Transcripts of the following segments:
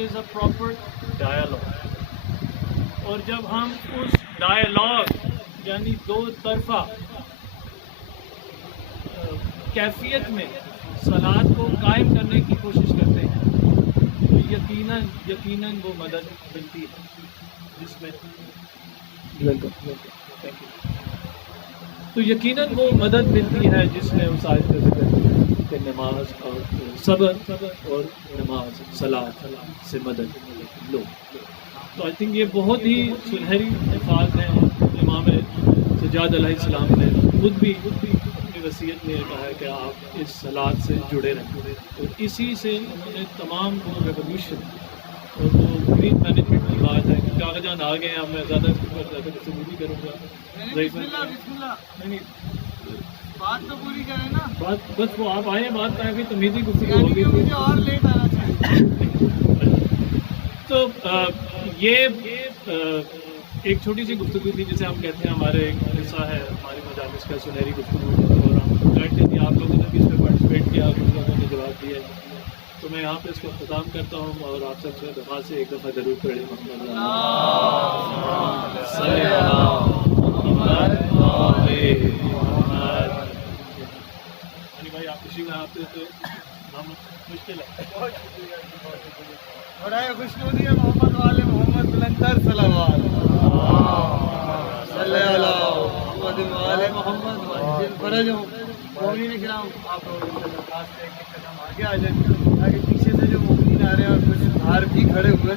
is a proper dialogue. اور جب ہم اس ڈائلاگ یعنی دو طرفہ کیفیت میں صلات کو قائم کرنے کی کوشش کرتے ہیں تو یقیناً وہ مدد ملتی ہے جس میں تو یقیناً وہ مدد ملتی ہے جس میں اس آیت کا ذکر ہے کہ نماز اور صبر اور نماز صلات سے مدد لو. تو آئی تھنک یہ بہت ہی سنہری الفاظ ہیں. امام سجاد علیہ السلام نے خود بھی اپنی وصیت میں کہا ہے کہ آپ اس صلات سے جڑے رہیں اور اسی سے انہوں نے تمام وہ ریولیوشن اور وہ گرین مینجمنٹ کی بات ہے کہ کاغذان آ گئے ہیں. اب میں زیادہ گفتگو نہیں کروں گا. بات تو پوری کریں نا. بات بس وہ آپ آئے بات کا بھی تمیزی گفتگو ہوگی مجھے اور لیٹ آنا چاہیے. تو یہ ایک چھوٹی سی گفتگو تھی جسے ہم کہتے ہیں ہمارے ایک حصہ ہے ہماری مجالس کا سنہری گفتگو اور ہم چاہتے ہیں آپ لوگوں نے بھی اس میں پارٹیسپیٹ کیا کچھ لوگوں نے جواب دیا تو میں یہاں پہ اس کو اختتام کرتا ہوں اور آپ سب سے درخواست سے ایک دفعہ ضرور پڑھیں بھائی آپ خوشی میں آتے تو ہم مشکل ہے. بڑا خوش نوری ہے محمد والے محمد بلندر صلوات صلی اللہ محمد والے محمد فرج ہوں. مومنین کرام آپ لوگ درخواست ہے کہ قدم آگے آ جائیں تاکہ پیچھے سے جو مومنین آ رہے ہیں اور کچھ باہر بھی کھڑے ہوئے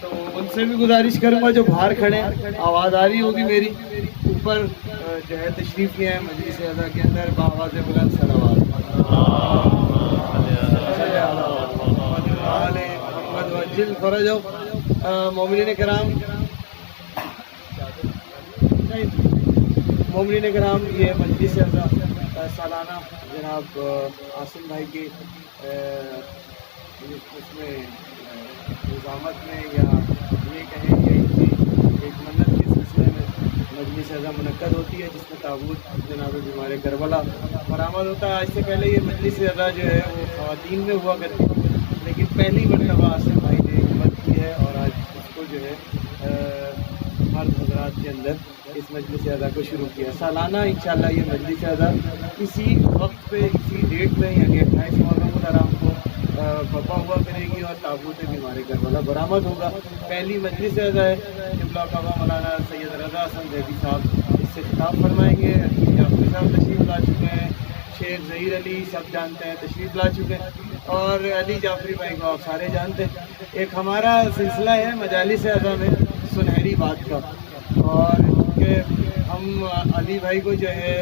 تو ان سے بھی گزارش کروں گا جو باہر کھڑے ہیں آواز آ رہی ہوگی میری اوپر جو ہے تشریف لے ہیں مجلس اعلیٰ کے اندر بآواز بلند صلوات جل فرج ہو. مومنین کرام یہ مجلس سالانہ جناب عاصم بھائی کی اس میں نظامت میں یا یہ کہیں کہ ایک منت کے سلسلے میں مجلس اعلیٰ منعقد ہوتی ہے جس میں تابوت جناب بیمار کربلا برآمد ہوتا ہے. آج سے پہلے یہ مجلس اعلیٰ جو ہے وہ خواتین میں ہوا کرتی لیکن پہلی مرتبہ عاصم بھائی نے ہمت کی ہے اور آج اس کو جو ہے مرد حضرات کے اندر اس مجلس اعلیٰ کو شروع کیا. سالانہ انشاءاللہ یہ مجلس اعلیٰ اسی وقت پہ اسی ڈیٹ میں یعنی 28 محرم الحرام کو برپا ہوا کرے گی اور تابوت بیمار کربلا برآمد ہوگا. پہلی مجلس اعلیٰ ہے. قبلہ کعبہ مولانا سید رضا حسن زیدی صاحب اس سے خطاب فرمائیں گے. جعفری صاحب تشریف لا چکے ہیں. شیخ ظہیر علی سب جانتے ہیں تشریف لا چکے ہیں اور علی جعفری بھائی کو آپ سارے جانتے ہیں. ایک ہمارا سلسلہ ہے مجالس اعلیٰ میں سنہری بات کا اور چونکہ ہم علی بھائی کو جو ہے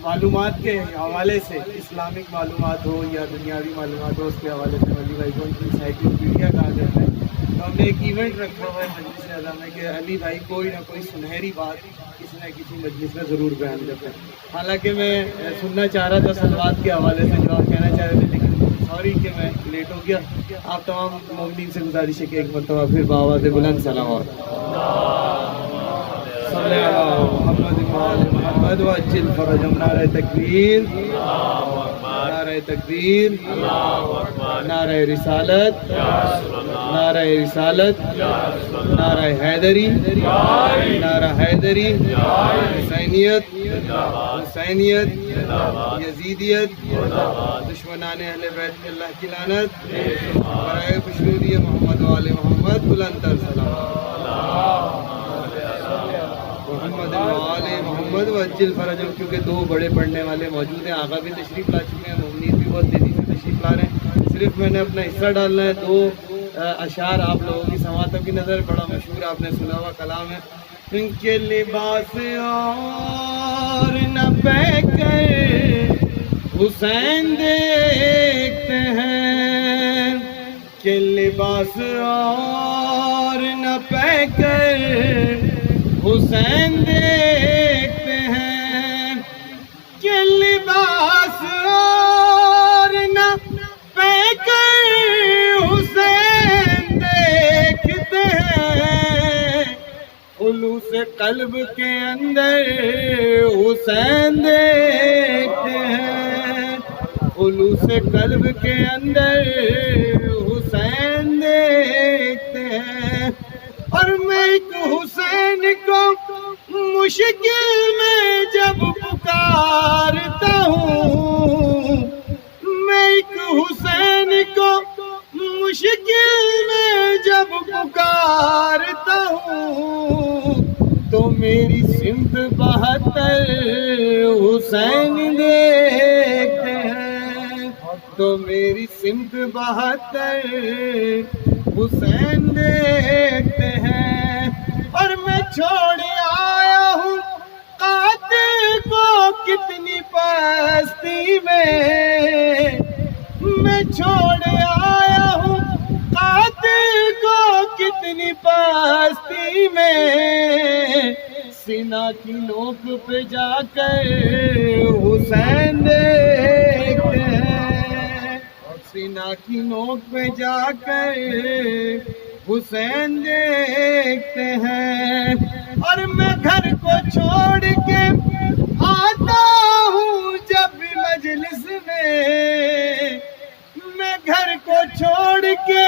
معلومات کے حوالے سے اسلامک معلومات ہو یا دنیاوی معلومات ہو اس کے حوالے سے علی بھائی کو انسائکلوپیڈیا کہا جاتا ہے. تو ہم نے ایک ایونٹ رکھا ہوا ہے مجلس اعلیٰ میں کہ علی بھائی کوئی نہ کوئی سنہری بات کسی نہ کسی مجلس میں ضرور بیان کرتے ہیں. حالانکہ میں سننا چاہ رہا تھا صلوات کے حوالے سے جو آپ کہنا چاہ رہے تھے لیکن سوری کہ میں لیٹ ہو گیا. آپ تمام مومنین سے گزارش ہے کہ ایک مرتبہ پھر بآواز بلند صلوات صلی اللہ محمد محمد وعجل فرجهم. نعرہ تکبیر نعرہ تکبیر نعرہ رسالت نعرہ رسالت نعرہ حیدری نعرہ حیدری حسینیت حسینیت یزیدیت دشمنان اہل بیت اللہ کی لعنت برائے خوشنودی محمد والے محمد بلند تر سلام محمد والے محمد وعجل فرجهم. کیونکہ دو بڑے پڑھنے والے موجود ہیں. آقا بھی تشریف لا چکے ہیں. مومنین بھی بہت تیزی سے تشریف لا رہے ہیں. صرف میں نے اپنا حصہ ڈالنا ہے. دو اشعار آپ لوگوں کی سماعتوں کی نظر بڑا مشہور آپ نے سنا ہوا کلام ہے کہ لباس اور نہ پہ کر حسین دیکھتے ہیں کہ لباس اور نہ پہ کر حسین دیکھتے ہیں کہ لباس اور نہ پہ کر حسین دیکھتے ہیں خلوص قلب کے اندر حسین دیکھتے ہیں خلوص قلب کے اندر حسین دیکھتے مشکل میں جب پکارتا ہوں تو میری سمت 72 حسین دیکھتے ہیں، تو میری سمت 72 حسین دیکھتے ہیں، اور میں چھوڑ آیا ہوں قاتل کو کتنی پستی میں چھوڑ آیا ہوں قاتل کو کتنی پستی میں، سینہ کی نوک پہ جا کر حسین دیکھتے ہیں، سینہ کی نوک پہ جا کر حسین دیکھتے ہیں، اور میں گھر کو چھوڑ کے آتا ہوں جب بھی مجلس میں گھر کو چھوڑ کے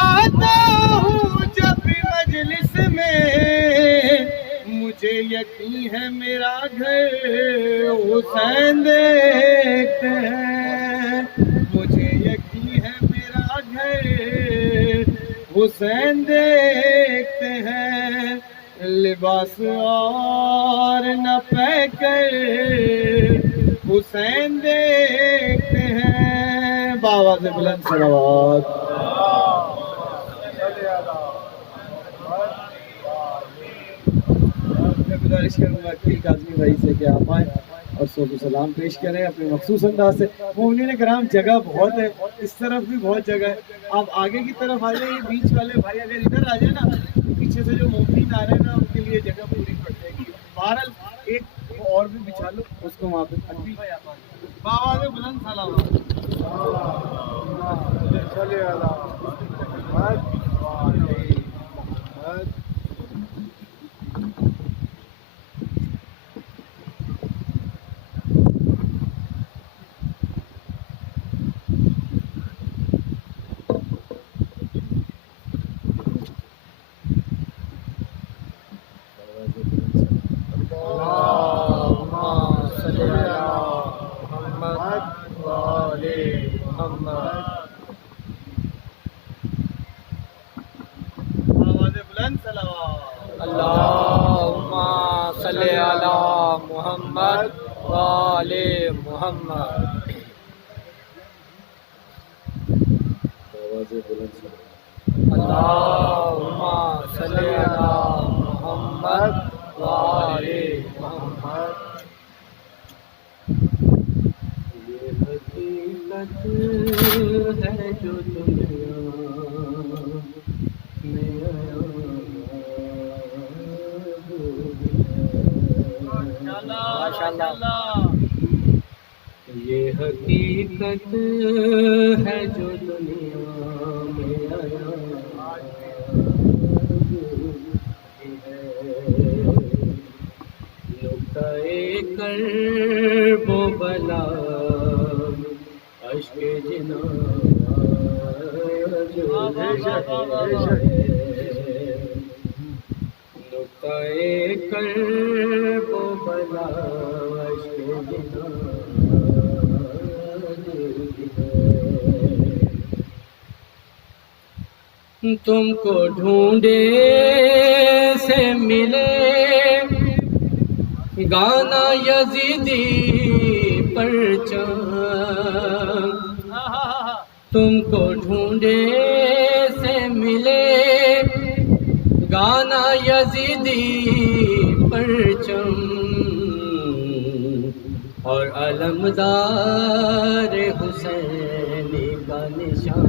آتا ہوں جب بھی مجلس میں، مجھے یقین ہے میرا گھر حسین دیکھتے ہیں، مجھے یقین ہے میرا گھر حسین دیکھتے ہیں، لباس اور نہ پہ کر حسین دیکھتے ہیں، بآواز بلند صلوات۔ میں گزارش کروں گا وکیل کاظمی بھائی سے کہ آپ آئیں اور صوب سلام پیش کریں اپنے مخصوص انداز سے۔ مومنین کرام جگہ بہت ہے، اس طرف بھی بہت جگہ ہے، آپ آگے کی طرف آ جائیں، یہ بیچ والے بھائی اگر ادھر آ جائیں نا، پیچھے سے جو مومنین آ رہے ہیں نا ان کے لیے جگہ پوری پڑ جائے گی۔ بہرحال ایک اور بھی بچھا لو اس کو وہاں پہ، بآواز بلند صلوات۔ اللہم صلی علی محمد وآل محمد۔ اللہم صلی علی محمد وآل محمد۔ یہ حقیقت ہے جو دنیا میں یہ حقیقت ہے جو دنیا میں آیا نقطۂ کرب و بلا اشک جنا نقطۂ کرب و بلا اشک جنا تم کو ڈھونڈے سے ملے گانا یزیدی پرچم، تم کو ڈھونڈے سے ملے گانا یزیدی پرچم، اور علمدار حسینی کا نشان،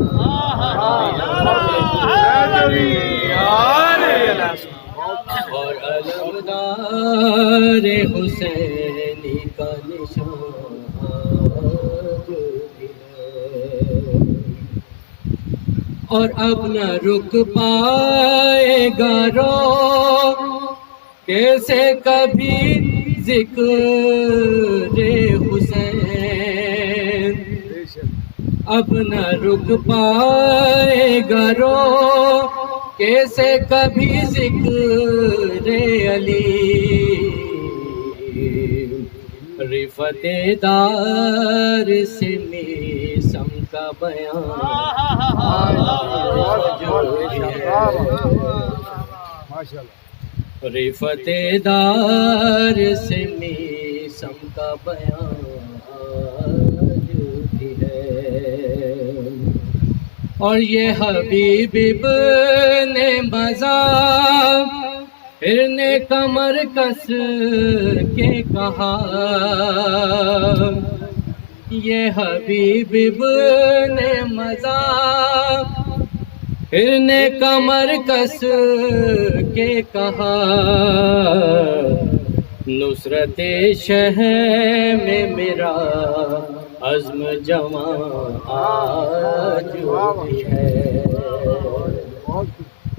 اور علمدار حسینی کا نشان جو بھی ہے، اور اب نہ رک پائے گا رو کیسے کبھی ذکر حسین، اب نہ رک پائے گا رو کیسے کبھی ذکر علی، رفت دار سے میسم کا بیان، رفت دار سے میسم کا بیان آج بھی ہے، اور یہ حبیب ابن مزاح پھر نے کمر کس کے کہا، یہ حبیب ابن مزاح پھر نے کمر کس کے کہا، نصرت شہر میں میرا عزم جمع آج بھی ہے،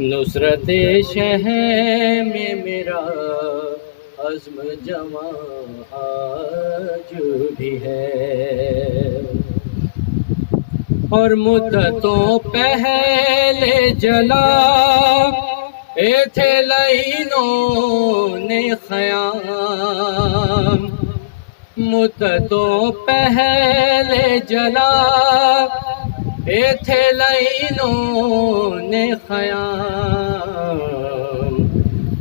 نصرت شہر میں میرا عزم جمع آج بھی ہے، اور مدتوں پہلے جلا اے تھے لعینوں نے خیام، مدتوں پہلے جلا اے تھے لعینوں نے خیام،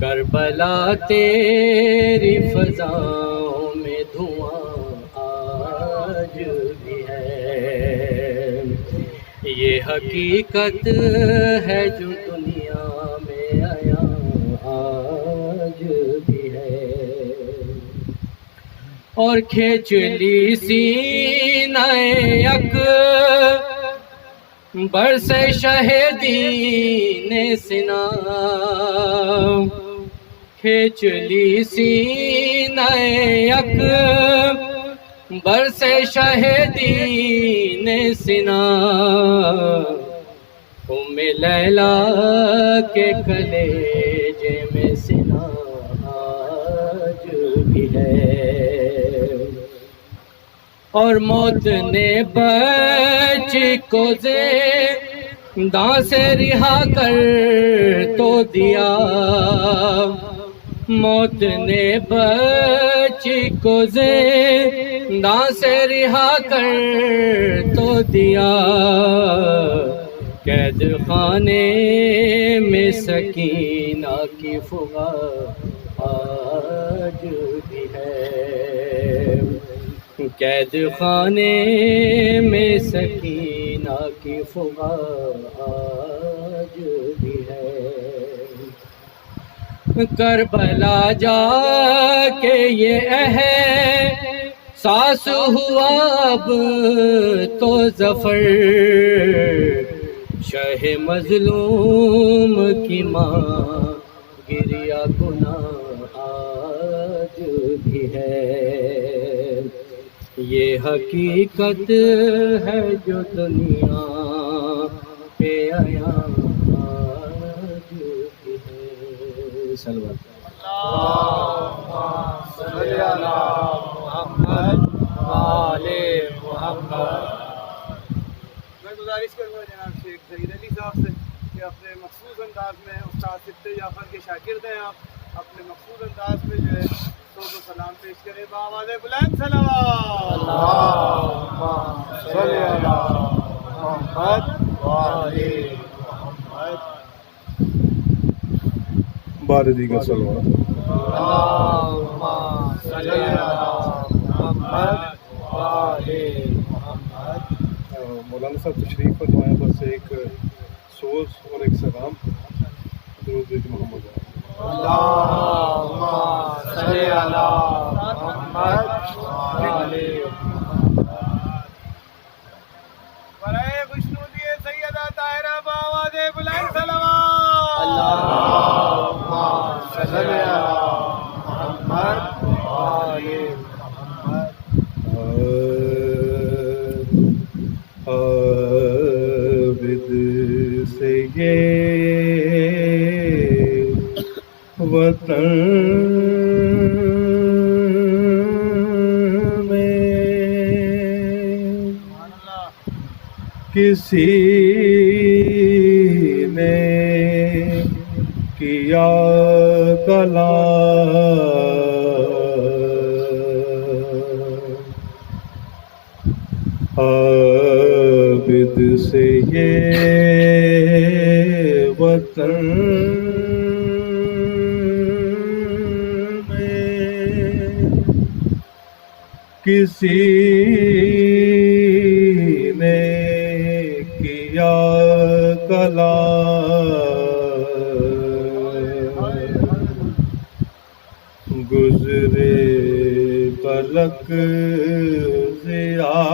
کربلا تیری فضاؤں میں دھواں آج بھی ہے، یہ حقیقت ہے جو دنیا میں آیا آج بھی ہے، اور کھینچ لی سینہ یک برس شہیدین سنا، کھینچ لی سینہ یک برس شہیدین سنا، ام لیلا کے کلیجے میں سنا آج بھی ہے، اور موت نے بچی کو زنداں سے رہا کر تو دیا، موت نے بچی کو زنداں سے رہا کر تو دیا، قید خانے میں سکینہ کی فغان آج بھی ہے، قید خانے میں سکینہ کی فغان آج بھی ہے، کربلا جا کے یہ احساس ہوا اب تو ظفر، شہ مظلوم کی ماں گریا گناہ آج بھی ہے، یہ حقیقت ہے جو دنیا پہ آیا آج بھی ہے۔ صلوات صلی اللہ محمد وآلِ محمد۔ میں گزارش کروں گا جناب شیخ ظہیر علی صاحب سے کہ اپنے مخصوص انداز میں، استاد صفت جعفر کے شاگرد ہیں آپ، اپنے مخصوص انداز میں جو ہے صوت و سلام پیش کریں بآواز بلند صلوات۔ اللہم صلی علی محمد وآلِ محمد۔ باردی کا صلوات۔ اللہم صلی علی محمد وآلِ محمد۔ مولانا صاحب تشریف فرمائیں، بس ایک سوز اور ایک سلام درود محمد۔ اللہم صلی علی محمد وآلِ محمد۔ برائے خوشنودی سیدہ طاہرہ بآواز بلند صلوات۔ اللہم صلی علی محمد وآلِ محمد۔ عابد سے یہ وطن میں کسی نے کیا کلام، عابد سے یہ وطن وطن میں کسی نے کیا کلام گزرے پلک زیادہ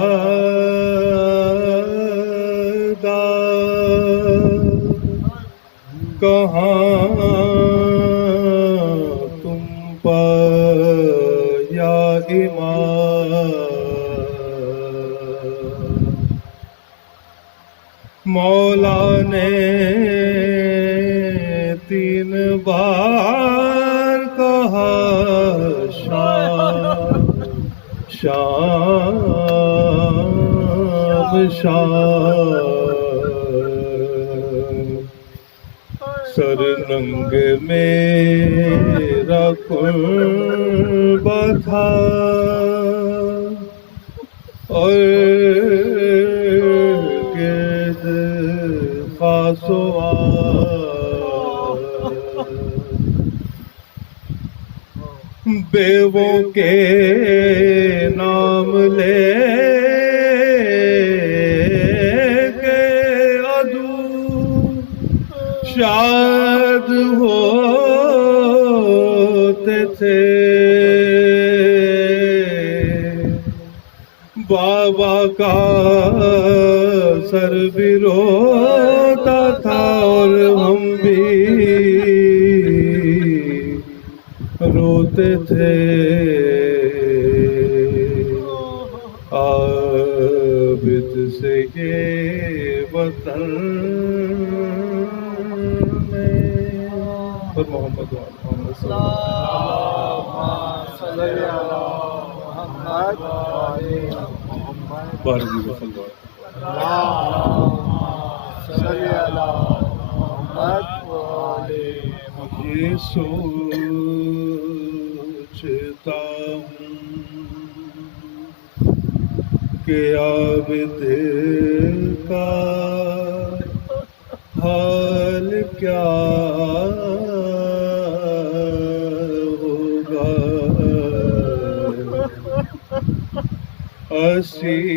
کہاں تم پر یا امام مولا نے 3 بار کہا شام شام شام سر ننگ میرا قربہ تھا اور گرد خاص و عام بیووں کے نام لے کے عدو شاد ہوتے تھے بابا کا سر بھی روتا تھا اور ہم بھی روتے تھے عابد سے یہ وطن میں اور محمد صلی یہ سوچتا ہوں کہ عابد کا حال کیا ہوگا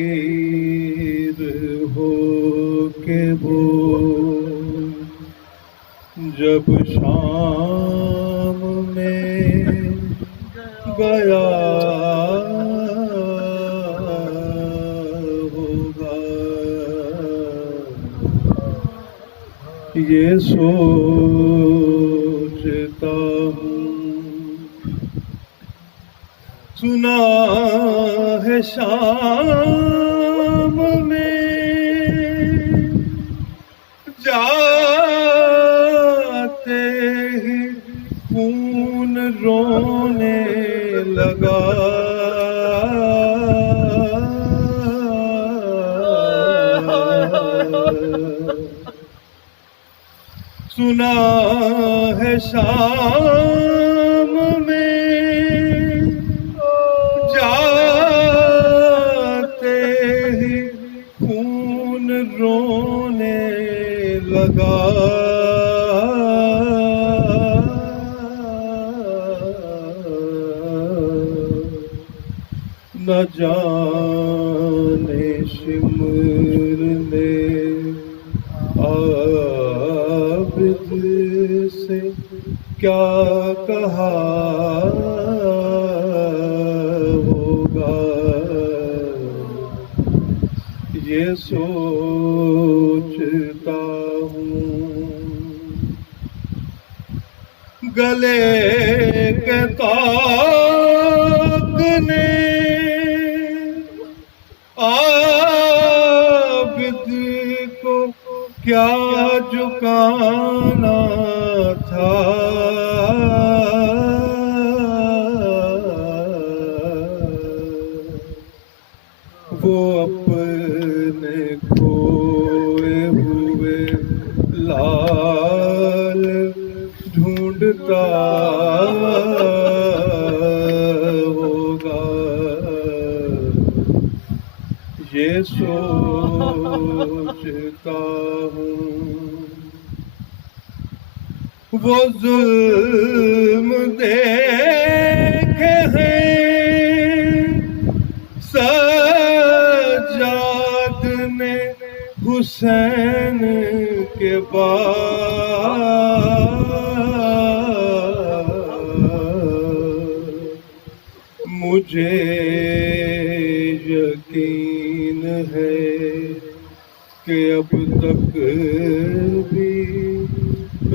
اسیر ہو کے وہ جب شام میں گیا ہوگا یہ سوچتا ہوں سنا ہے شام میں جاتے ہی خون رونے لگا سنا ہے شام میں جاتے ہی خون رونے لگا نہ جانے شمر نے عابد سے کیا کہا ہوگا یہ سوچتا ہوں گلے کے طاق نے عابد کو کیا جھکانا تھا وہ اپنے کھوئے ہوئے لال ڈھونڈتا ہوگا یہ سوچتا ہوں وہ ظلم دیکھے ہیں سجاد نے حسین کے بعد، مجھے یقین ہے کہ اب تک بھی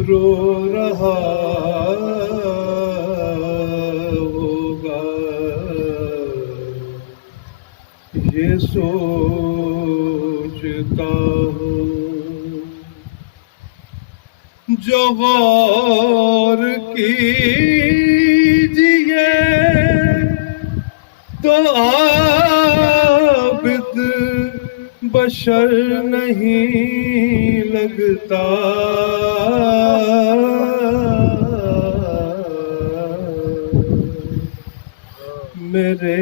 رو رہا ہوگا، یہ سوچتا ہوں جو غور کیجئے تو عابد بشر نہیں لگتا، میرے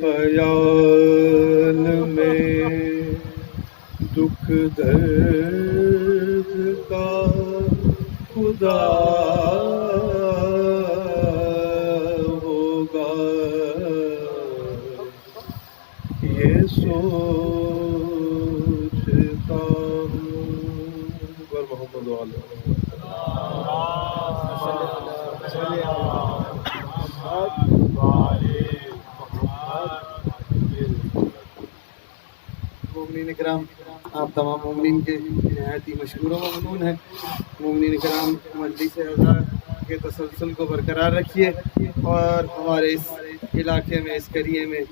خیال میں دکھ درد کا خدا ہوگا، یہ سوچتا ہوں۔ اور محمد علیہ مومنین کرام، آپ تمام مومنین کے نہایت ہی مشکور و ممنون ہیں۔ مومنین کرام، مجلس اعضاء کے تسلسل کو برقرار رکھیے اور ہمارے اس علاقے میں، اس قریے میں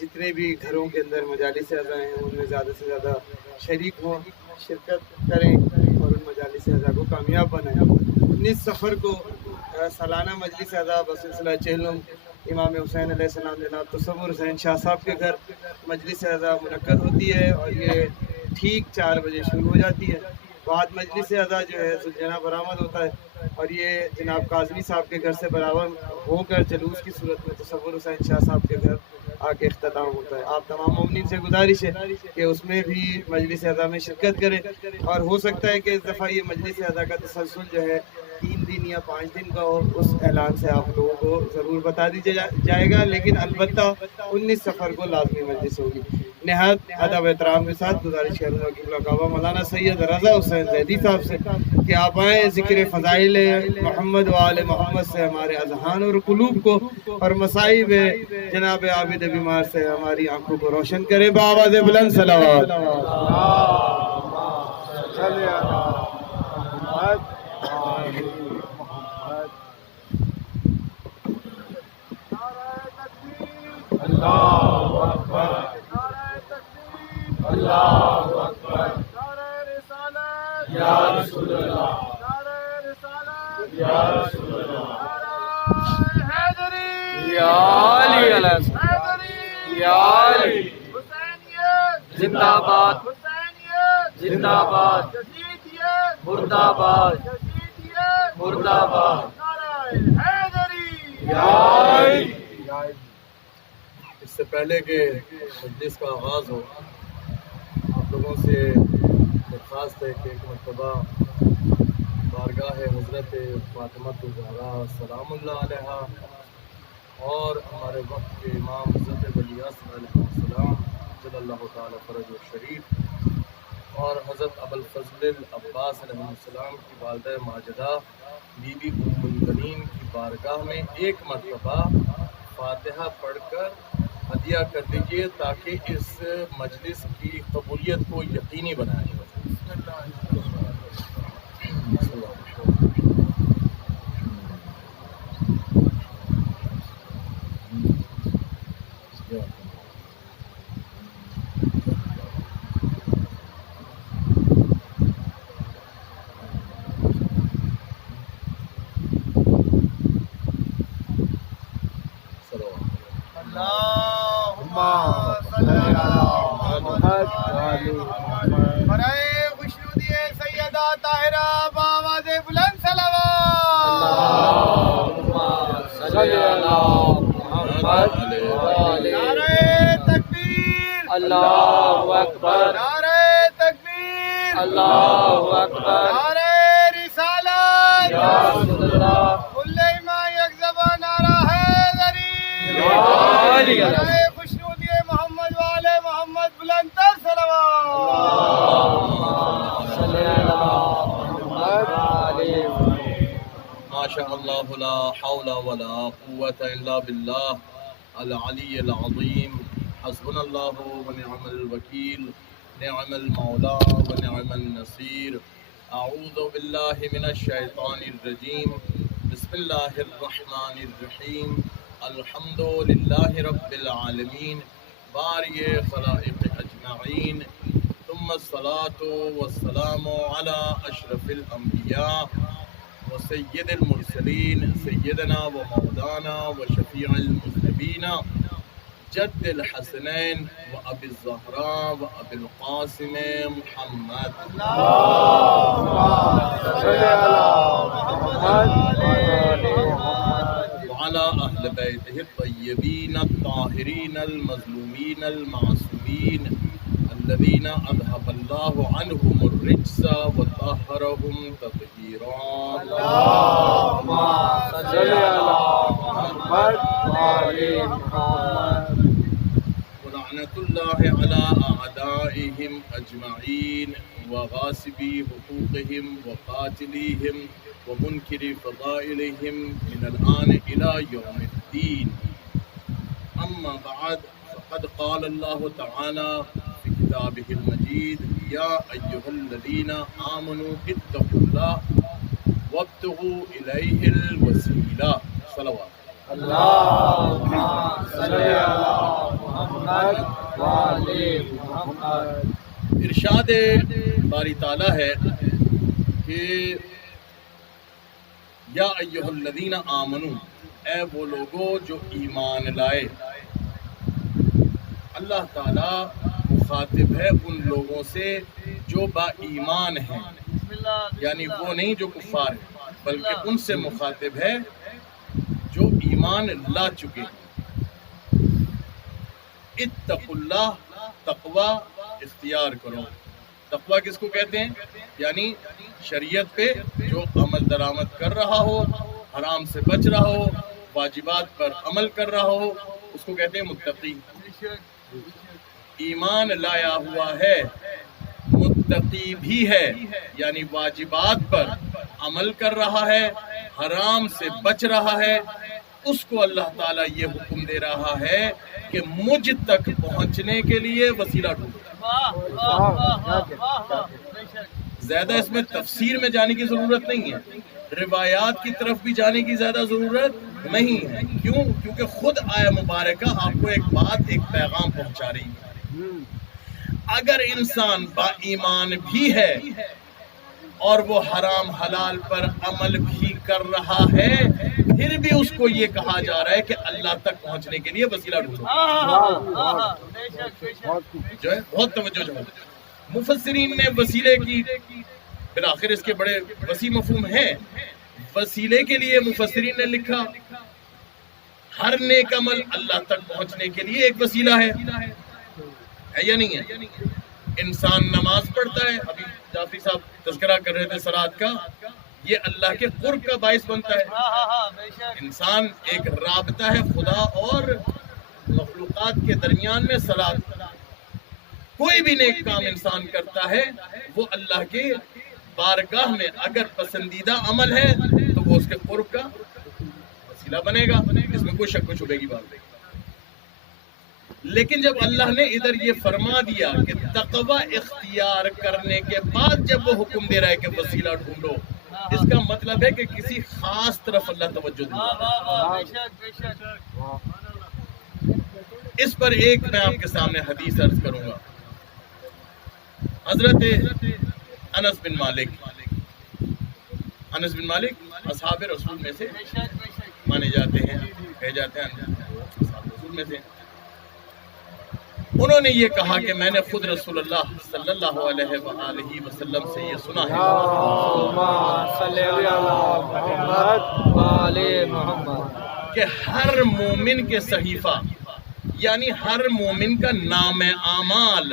جتنے بھی گھروں کے اندر مجالس اعضاء ہیں ان میں زیادہ سے زیادہ شریک ہوں، شرکت کریں اور ان مجالس اعضاء کو کامیاب بنائیں۔ 19 سفر کو سالانہ مجلس اعضاء بسلسلہ چہلم امام حسین علیہ السلام جناب تصور حسین شاہ صاحب کے گھر مجلس اعضاء منعقد ہوتی ہے اور یہ ٹھیک 4 بجے شروع ہو جاتی ہے۔ بعد مجلس اعضاء جو ہے ذوالجناح برآمد ہوتا ہے اور یہ جناب کاظمی صاحب کے گھر سے برابر ہو کر جلوس کی صورت میں تصور حسین شاہ صاحب کے گھر آ کے اختتام ہوتا ہے۔ آپ تمام مومنین سے گزارش ہے کہ اس میں بھی مجلس اعضاء میں شرکت کریں، اور ہو سکتا ہے کہ اس دفعہ یہ مجلس اعضاء کا تسلسل جو ہے 3 دن یا 5 دن کا ہو، اس اعلان سے آپ لوگوں کو ضرور بتا دیا جائے گا، لیکن البتہ 19 سفر کو لازمی مجلس ہوگی۔ نہایت ادب احترام کے ساتھ گزارش کروں گا قبلہ کعبہ مولانا سید رضا حسین زیدی صاحب سے کہ آپ آئیں، ذکر فضائل محمد و آل محمد سے ہمارے اذہان اور قلوب کو اور مصائب جناب عابد بیمار سے ہماری آنکھوں کو روشن کریں۔ بآواز بلند صلوات۔ اللہ اکبر، اللہ اکبر، یا رسول اللہ، یا رسول اللہ، یا علی علیہ السلام، یا علی، زندہ باد، زندہ باد، مرد آباد، مرد آباد، یا علی۔ اس سے پہلے کہ مجلس کا آغاز ہو، آپ لوگوں سے درخواست ہے کہ ایک مرتبہ بارگاہ حضرت فاطمہ الزہرا سلام اللہ علیہا اور ہمارے وقت کے امام حضرت ولی اصغر علیہ السلام جل اللہ تعالیٰ فرج و شریف اور حضرت ابوالفضل العباس علیہ السلام کی والدہ ماجدہ بی بی ام البنین کی بارگاہ میں ایک مرتبہ فاتحہ پڑھ کر ہدیہ کر دیجیے تاکہ اس مجلس کی قبولیت کو یقینی بنایا جائے۔ برائے خوشنودی سیدہ طاہرہ بآواز بلند صلوات، نعرہ تکبیر، اللہ اکبر، نعرہ تکبیر، اللہ اکبر، نعرہ رسالت، کل ایمان یک زبان نعرہ حیدری نعرہ خوشنودی محمد والے محمد بلند تر ما شاء اللہ لا حول ولا قوة الا باللہ العلی العظیم حسبنا اللہ ونعم الوکیل نعم المولا ونعم النصیر اعوذ باللہ من الشیطان الرجیم بسم اللہ الرحمن الرحیم الحمد للہ رب العالمین باری خلائق اجمعین ثم الصلاة والسلام على اشرف الانبیاء وسید المرسلین سیدنا و مولانا و شفیع المذنبین جد الحسنین و ابی الزہراء و ابی القاسم محمد وعلى اہل بیتہ الطیبین الطاہرین المظلومین المعصومین الذین اذهب اللہ عنہم الرجس وطہرہم تطہیرا ولعنة الله على أعدائهم أجمعين وغاصبي حقوقهم وقاتليهم ومنكر فضائلهم من الآن إلى يوم الدين أما بعد فقد قال الله تعالى في كتابه المجيد يا أيها الذين آمنوا اتقوا الله وابتغوا إليه الوسيلة صلوات ارشاد باری تعالیٰ ہے کہ یا ایہا الذین آمنو، اے وہ لوگوں جو ایمان لائے۔ اللہ تعالیٰ مخاطب ہے ان لوگوں سے جو با ایمان ہیں، یعنی وہ نہیں جو کفار ہیں، بلکہ ان سے مخاطب ہے جو ایمان لا چکے ہیں۔ اتقوا اللہ، تقوی اختیار کرو۔ تقوی کس کو کہتے ہیں؟ یعنی شریعت پہ جو عمل درآمد کر رہا ہو، حرام سے بچ رہا ہو، واجبات پر عمل کر رہا ہو، اس کو کہتے ہیں متقی۔ ایمان لایا ہوا ہے، متقی بھی ہے، یعنی واجبات پر عمل کر رہا ہے، حرام سے بچ رہا ہے، اس کو اللہ تعالیٰ یہ حکم دے رہا ہے کہ مجھ تک پہنچنے کے لیے وسیلہ ڈھونڈو۔ زیادہ اس میں تفسیر میں جانے کی ضرورت نہیں ہے، روایات کی طرف بھی جانے کی زیادہ ضرورت نہیں ہے۔ کیوں؟ کیونکہ خود آیہ مبارکہ آپ کو ایک بات، ایک پیغام پہنچا رہی ہے۔ اگر انسان با ایمان بھی ہے اور وہ حرام حلال پر عمل بھی کر رہا ہے، پھر بھی اس کو یہ کہا جا رہا ہے کہ اللہ تک پہنچنے کے لیے وسیلہ ڈھونڈو۔ جو ہے بہت توجہ جو ہے، مفسرین نے وسیلے کی بالآخر اس کے بڑے وسیع مفہوم ہیں۔ وسیلے کے لیے مفسرین نے لکھا ہر نیک عمل اللہ تک پہنچنے کے لیے ایک وسیلہ ہے یا نہیں ہے؟ انسان نماز پڑھتا ہے، ابھی جعفری صاحب تذکرہ کر رہے تھے صلاۃ کا، یہ اللہ کے قرب کا باعث بنتا ہے۔ انسان ایک رابطہ ہے خدا اور مخلوقات کے درمیان میں صلاۃ۔ کوئی بھی نیک کام انسان کرتا ہے وہ اللہ کے بارگاہ میں اگر پسندیدہ عمل ہے تو وہ اس کے قرب کا وسیلہ بنے گا، اس میں کوئی شک و شبے کی بات نہیں۔ لیکن جب اللہ نے ادھر یہ فرما دیا کہ تقوی اختیار کرنے کے بعد جب وہ حکم دے رہا ہے کہ وسیلہ ڈھونڈو، اس کا مطلب ہے کہ کسی خاص طرف اللہ توجہ دے۔ اس پر ایک میں آپ کے سامنے حدیث عرض کروں گا۔ حضرت انس بن مالک اصحاب رسول میں سے مانے جاتے ہیں، کہے جاتے ہیں اصحاب رسول میں سے۔ انہوں نے یہ کہا کہ میں نے خود رسول اللہ صلی اللہ علیہ وآلہ وسلم سے یہ سنا ہے کہ ہر مومن کے صحیفہ، یعنی ہر مومن کا نام اعمال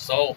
100।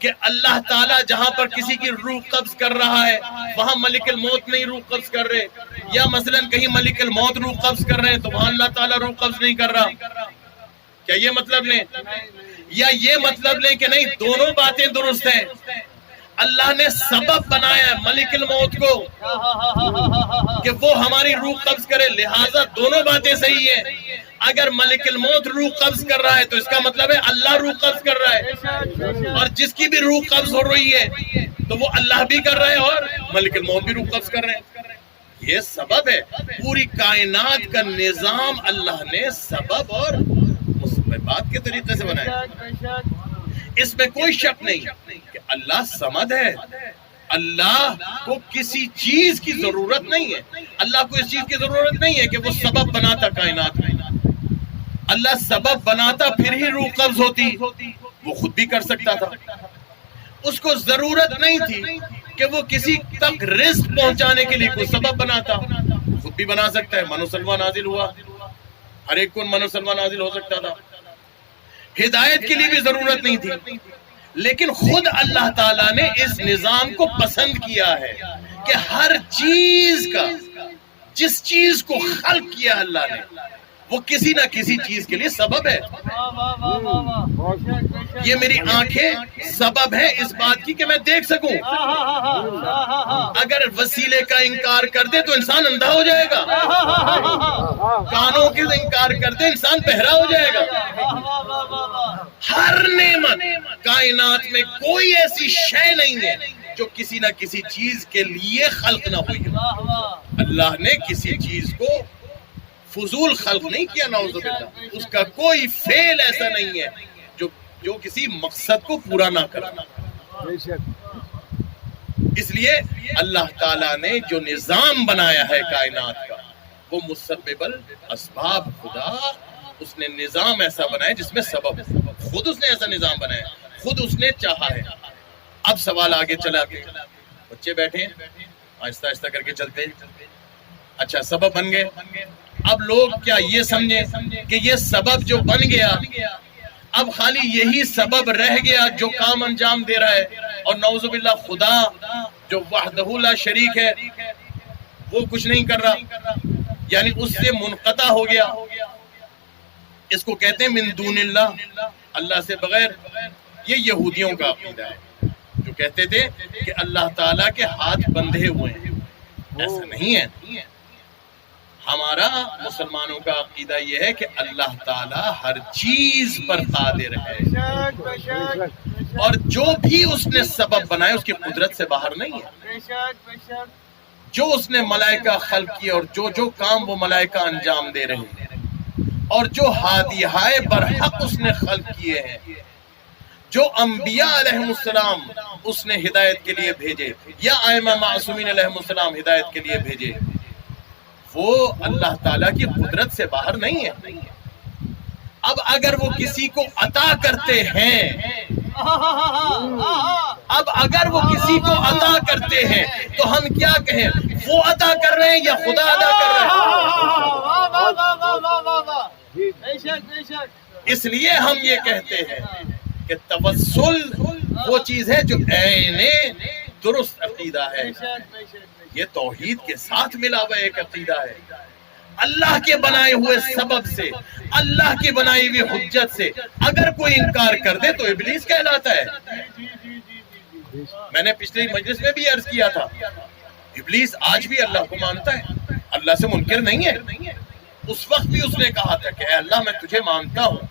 کہ اللہ تعالیٰ جہاں پر کسی کی روح قبض کر رہا ہے وہاں ملک الموت نہیں روح قبض کر رہے، یا مثلا کہیں ملک الموت روح قبض کر رہے ہیں تو وہاں اللہ تعالیٰ روح قبض نہیں کر رہا؟ کیا یہ مطلب لیں؟ یا یہ مطلب لیں کہ نہیں، دونوں باتیں درست ہیں، اللہ نے سبب بنایا ہے ملک الموت کو کہ وہ ہماری روح قبض کرے، لہٰذا دونوں باتیں صحیح ہیں۔ اگر ملک الموت روح قبض کر رہا ہے تو اس کا مطلب ہے اللہ روح قبض کر رہا ہے، اور جس کی بھی روح قبض ہو رہی ہے تو وہ اللہ بھی کر رہا ہے اور ملک الموت بھی روح قبض کر رہے ہیں۔ یہ سبب ہے، پوری کائنات کا نظام اللہ نے سبب اور مسببات کے طریقے سے بنایا۔ اس میں کوئی شک نہیں کہ اللہ صمد ہے، اللہ کو کسی چیز کی ضرورت نہیں ہے، اللہ کو اس چیز کی ضرورت نہیں ہے کہ وہ سبب بناتا کائنات میں، اللہ سبب بناتا پھر ہی روح قبض ہوتی، وہ خود بھی کر سکتا تھا، اس کو ضرورت نہیں تھی کہ وہ کسی تک رزق پہنچانے کے لیے کوئی سبب بناتا، خود بھی بنا سکتا ہے۔ من و سلوہ نازل ہوا، ہر ایک کو من و سلوہ نازل ہو سکتا تھا، ہدایت کے لیے بھی ضرورت نہیں تھی، لیکن خود اللہ تعالیٰ نے اس نظام کو پسند کیا ہے کہ ہر چیز کا، جس چیز کو خلق کیا اللہ نے وہ کسی نہ کسی چیز کے لیے سبب ہے۔ یہ میری آنکھیں سبب ہے اس بات کی کہ میں دیکھ سکوں، اگر وسیلے کا انکار کر دے تو انسان اندھا ہو جائے گا، کانوں کے انکار کر دے انسان بہرا ہو جائے گا۔ ہر نعمت کائنات میں کوئی ایسی شے نہیں ہے جو کسی نہ کسی چیز کے لیے خلق نہ ہوئی ہو۔ اللہ نے کسی چیز کو فضول خلق نہیں کیا، نعوذ باللہ، اس کا کوئی فعل ایسا نہیں ہے جو کسی مقصد کو پورا نہ کرنا۔ اس لیے اللہ تعالیٰ نے جو نظام بنایا ہے کائنات کا وہ مسبب الاسباب، خدا اس نے نظام ایسا بنایا جس میں سبب ہے، خود اس نے ایسا نظام بنایا، خود اس نے چاہا ہے۔ اب سوال آگے چلا کے بچے بیٹھے ہیں، آہستہ آہستہ کر کے چلتے ہیں، اچھا سبب بن گئے، اب لوگ کیا یہ سمجھیں کہ یہ سبب جو بن گیا اب خالی یہی سبب رہ گیا جو کام انجام دے رہا ہے، اور نعوذ باللہ خدا جو وحدہ لا شریک ہے وہ کچھ نہیں کر رہا، یعنی اس سے منقطع ہو گیا۔ اس کو کہتے ہیں من دون اللہ، اللہ سے بغیر۔ یہ یہودیوں کا عقیدہ ہے جو کہتے تھے کہ اللہ تعالیٰ کے ہاتھ بندھے ہوئے ہیں، ایسا نہیں ہے۔ ہمارا مسلمانوں کا عقیدہ یہ ہے کہ اللہ تعالیٰ ہر چیز پر قادر ہے، اور جو بھی اس نے سبب بنائے اس کی قدرت سے باہر نہیں ہے۔ جو اس نے ملائکہ خلق کیے اور جو کام وہ ملائکہ انجام دے رہے ہیں، اور جو ہادیہائے برحق اس نے خلق کیے ہیں، جو انبیاء علیہ السلام اس نے ہدایت کے لیے بھیجے یا ائمہ معصومین علیہ السلام ہدایت کے لیے بھیجے، وہ اللہ تعالیٰ کی قدرت سے باہر نہیں ہے۔ اب اگر وہ کسی کو عطا کرتے ہیں، تو ہم کیا کہیں، وہ عطا کر رہے ہیں یا خدا عطا کر رہے ہیں؟ اس لیے ہم یہ کہتے ہیں کہ توسل وہ چیز ہے جو عین درست عقیدہ ہے، یہ توحید کے ساتھ ملا ہوا ایک عقیدہ ہے۔ اللہ کے بنائے ہوئے سبب سے، اللہ کی بنائی ہوئی حجت سے اگر کوئی انکار کر دے تو ابلیس کہلاتا ہے۔ میں نے پچھلی مجلس میں بھی عرض کیا تھا، ابلیس آج بھی اللہ کو مانتا ہے، اللہ سے منکر نہیں ہے۔ اس وقت بھی اس نے کہا تھا کہ اے اللہ میں تجھے مانتا ہوں،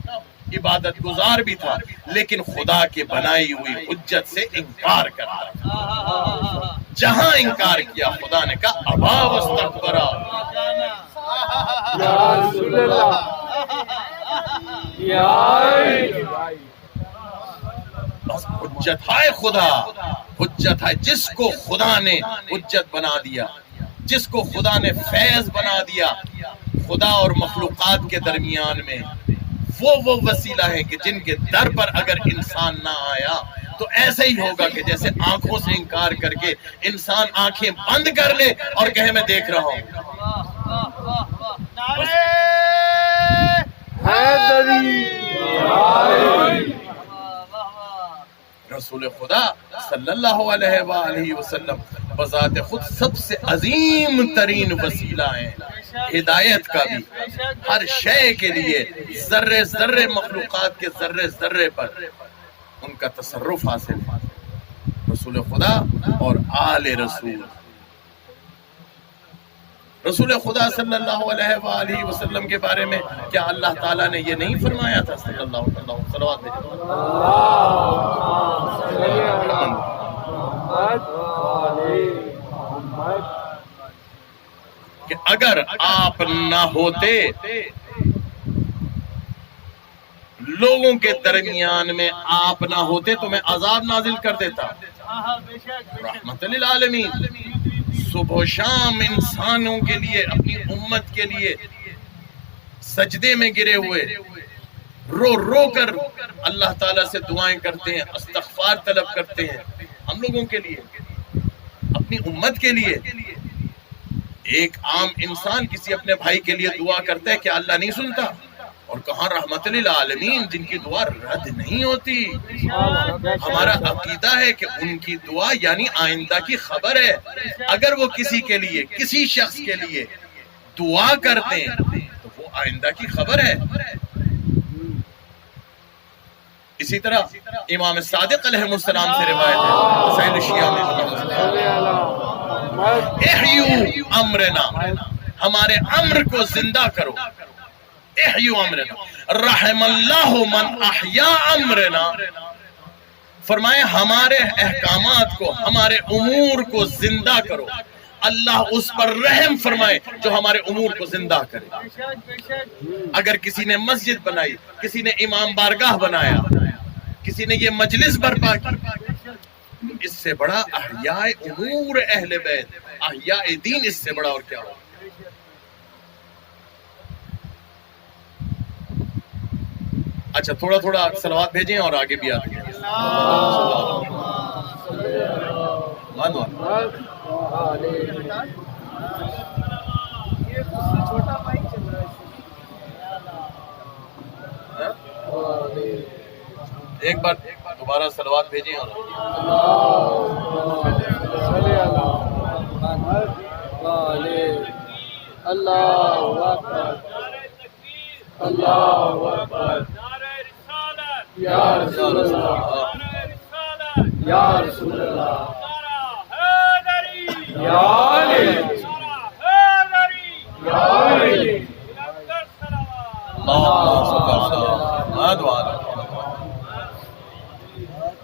عبادت گزار بھی تھا، لیکن خدا کی بنائی ہوئی حجت سے انکار کرتا تھا۔ جہاں انکار کیا خدا نے کہا ابا واستکبرا، یا رسول اللہ، بس حجت ہے خدا، حجت ہے جس کو خدا نے حجت بنا دیا، جس کو خدا نے فیض بنا دیا خدا اور مخلوقات کے درمیان میں، وہ وسیلہ ہے کہ جن کے در پر اگر انسان نہ آیا تو ایسا ہی ہوگا کہ جیسے آنکھوں سے انکار کر کے انسان آنکھیں بند کر لے اور کہے میں دیکھ رہا ہوں۔ رسول خدا صلی اللہ علیہ وآلہ وسلم بذات خود سب سے عظیم ترین وسیلہ ہیں ہدایت کا بھی، ہر شے کے لیے ذرے ذرے مخلوقات کے ذرے ذرے پر ان کا تصرف حاصل ہے، رسول خدا اور آل رسول۔ رسول خدا صلی اللہ علیہ وآلہ وسلم کے بارے میں کیا اللہ تعالیٰ نے یہ نہیں فرمایا تھا صلی اللہ علیہ وسلم؟ صلوات بھیجو کہ اگر آپ نہ ہوتے لوگوں کے درمیان میں آپ نہ ہوتے تو میں عذاب نازل کر دیتا، رحمت للعالمین، صبح و شام انسانوں کے لیے، اپنی امت کے لیے سجدے میں گرے ہوئے، رو رو کر اللہ تعالیٰ سے دعائیں کرتے ہیں، استغفار طلب کرتے ہیں، ہم لوگوں کے لیے، اپنی امت کے لیے۔ ایک عام انسان کسی اپنے بھائی کے لیے دعا کرتا ہے، کیا اللہ نہیں سنتا؟ اور کہاں رحمت للعالمین جن کی دعا رد نہیں ہوتی۔ ہمارا عقیدہ ہے کہ ان کی دعا یعنی آئندہ کی خبر ہے، اگر وہ کسی کے لیے، کسی شخص کے لیے دعا کرتے ہیں تو وہ آئندہ کی خبر ہے۔ اسی طرح امام صادق علیہ السلام سے روایت ہے، مسائل شیعہ میں، احیو امرنا، ہمارے امر کو زندہ کرو، احیو امرنا، رحم اللہ من احیا امرنا، فرمائے ہمارے احکامات کو، ہمارے امور کو زندہ کرو، اللہ اس پر رحم فرمائے جو ہمارے امور کو زندہ کرے۔ اگر کسی نے مسجد بنائی، کسی نے امام بارگاہ بنایا، کسی نے یہ مجلس برپا کی، اس سے بڑا احیاء امور اہل بیت، احیاء دین اس سے بڑا اور کیا ہو۔ اچھا تھوڑا تھوڑا صلوات بھیجیں اور آگے بھی آتے ہیں۔ ایک بار دوبارہ صلوات بھیجیں اور اللہ اکبر، اللہ اکبر، یا رسول اللہ، یا رسول اللہ، یا علی، یا علی،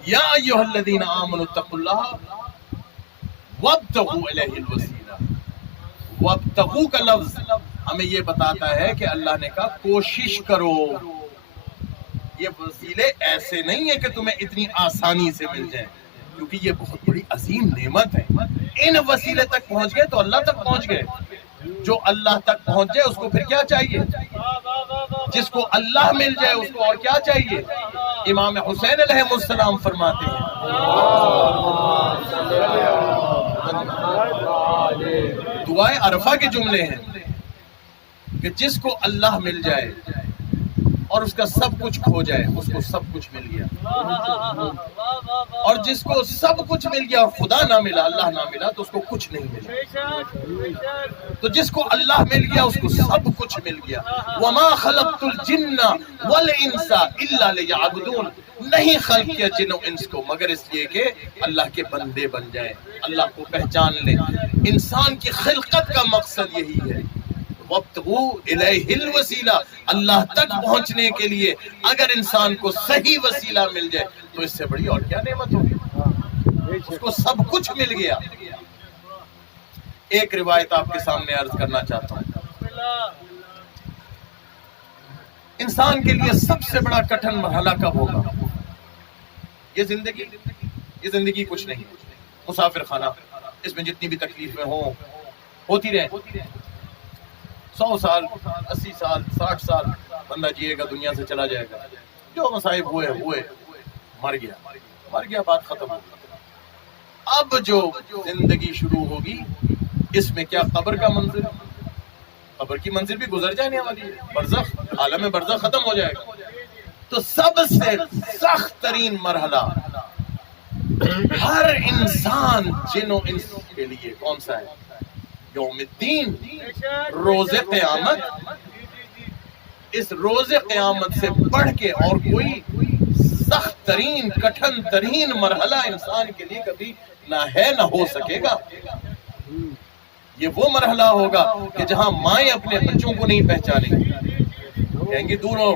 یا ایھا الذین آمنوا اتقوا اللہ وابتغوا الیہ الوسیلہ۔ وابتغوا کا لفظ ہمیں یہ بتاتا ہے کہ اللہ نے کہا کوشش کرو، یہ وسیلے ایسے نہیں ہے کہ تمہیں اتنی آسانی سے مل جائیں، کیونکہ یہ بہت بڑی عظیم نعمت ہے۔ ان وسیلے تک پہنچ گئے تو اللہ تک پہنچ گئے، جو اللہ تک پہنچ جائے اس کو پھر کیا چاہیے؟ جس کو اللہ مل جائے اس کو اور کیا چاہیے؟ امام حسین علیہ السلام فرماتے ہیں، دعائے عرفہ کے جملے ہیں کہ جس کو اللہ مل جائے اور اس کا سب کچھ کھو جائے اس کو سب کچھ مل گیا، اور جس کو سب کچھ مل گیا اور خدا نہ ملا، اللہ نہ ملا تو اس کو کچھ نہیں ملا۔ تو جس کو اللہ مل گیا اس کو سب کچھ مل گیا۔ وَمَا خَلَقْتُ الْجِنَّ وَالْإِنسَ إِلَّا لِيَعْبُدُونَ، نہیں خلق کیا جن و انس کو مگر اس لیے کہ اللہ کے بندے بن جائیں، اللہ کو پہچان لیں۔ انسان کی خلقت کا مقصد یہی ہے۔ وَابْتَغُوا إِلَيْهِ الْوَسِيلَةَ، اللہ تک پہنچنے کے لیے اگر انسان کو صحیح وسیلہ مل جائے تو اس سے بڑی اور کیا نعمت ہوگی؟ اس کو سب کچھ مل گیا۔ ایک روایت آپ کے سامنے عرض کرنا چاہتا ہوں۔ انسان کے لیے سب سے بڑا کٹھن مرحلہ کب ہوگا؟ یہ زندگی کچھ نہیں، مسافر خانہ، اس میں جتنی بھی تکلیفیں ہوں ہوتی رہیں، 100 سال 80 سال 60 سال بندہ جیے گا، دنیا سے چلا جائے گا، جو مصائب ہوئے مر گیا، بات ختم ہو گئی۔ اب جو زندگی شروع ہوگی اس میں کیا قبر کا منظر، قبر کی منزل بھی گزر جانے والی ہے، برزخ، عالم برزخ ختم ہو جائے گا۔ تو سب سے سخت ترین مرحلہ ہر انسان جن و انس کے لیے کون سا ہے؟ یوم الدین، روز قیامت۔ اس روز قیامت سے بڑھ کے اور کوئی سخت ترین کٹھن ترین مرحلہ انسان کے لیے کبھی نہ ہے نہ ہو سکے گا۔ یہ وہ مرحلہ ہوگا کہ جہاں مائیں اپنے بچوں کو نہیں پہچانیں گی، کہیں گی دور ہو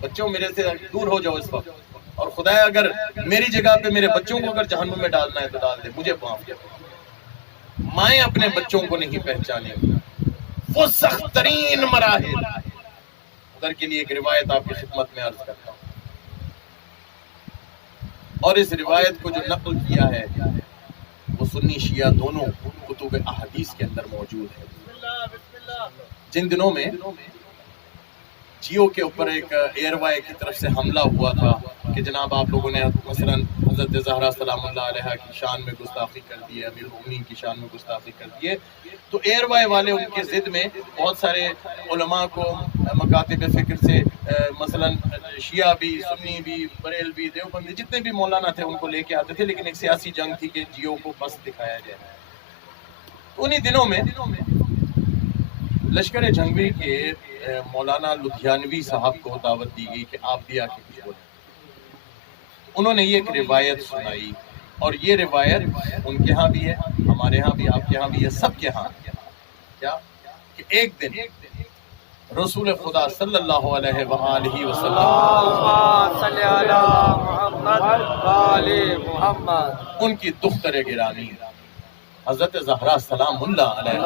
بچوں، میرے سے دور ہو جاؤ اس وقت، اور خدایا اگر میری جگہ پہ میرے بچوں کو اگر جہنم میں ڈالنا ہے تو ڈال دے، مجھے معاف کر۔ مائیں اپنے بچوں کو نہیں پہچانیں گی، وہ سخت ترین مراحل۔ ادھر کے لیے ایک روایت آپ کی خدمت میں عرض کرتا ہوں، اور اس روایت کو جو نقل کیا ہے وہ سنی شیعہ دونوں کتب احادیث کے اندر موجود ہے۔ جن دنوں میں جیو کے اوپر ایک ایئروائے کی طرف سے حملہ ہوا تھا کہ جناب آپ لوگوں نے مثلا حضرت زہرا سلام اللہ علیہ کی شان میں گستاخی کر دی ہے، امیر المومنین کی شان میں گستاخی کر دی ہے، تو ایئروائے والے ان کے ضد میں بہت سارے علماء کو مکاتب فکر سے مثلا شیعہ بھی، سنی بھی، بریلوی، دیوبندی، جتنے بھی مولانا تھے ان کو لے کے آتے تھے، لیکن ایک سیاسی جنگ تھی کہ جیو کو بس دکھایا جائے۔ انہی دنوں میں لشکر جھنگوی کے مولانا لدھیانوی صاحب کو دعوت دی گئی کہ آپ بھی آ کے کچھ بولیں۔ انہوں نے یہ ایک روایت سنائی، اور یہ روایت ان کے ہاں بھی ہے، ہمارے ہاں بھی، آپ کے ہاں بھی ہے، سب کے ہاں۔ کیا کہ ایک دن رسول خدا صلی اللہ علیہ وآلہ وسلم ان کی دختر گرامی حضرت زہرا سلام اللہ علیہ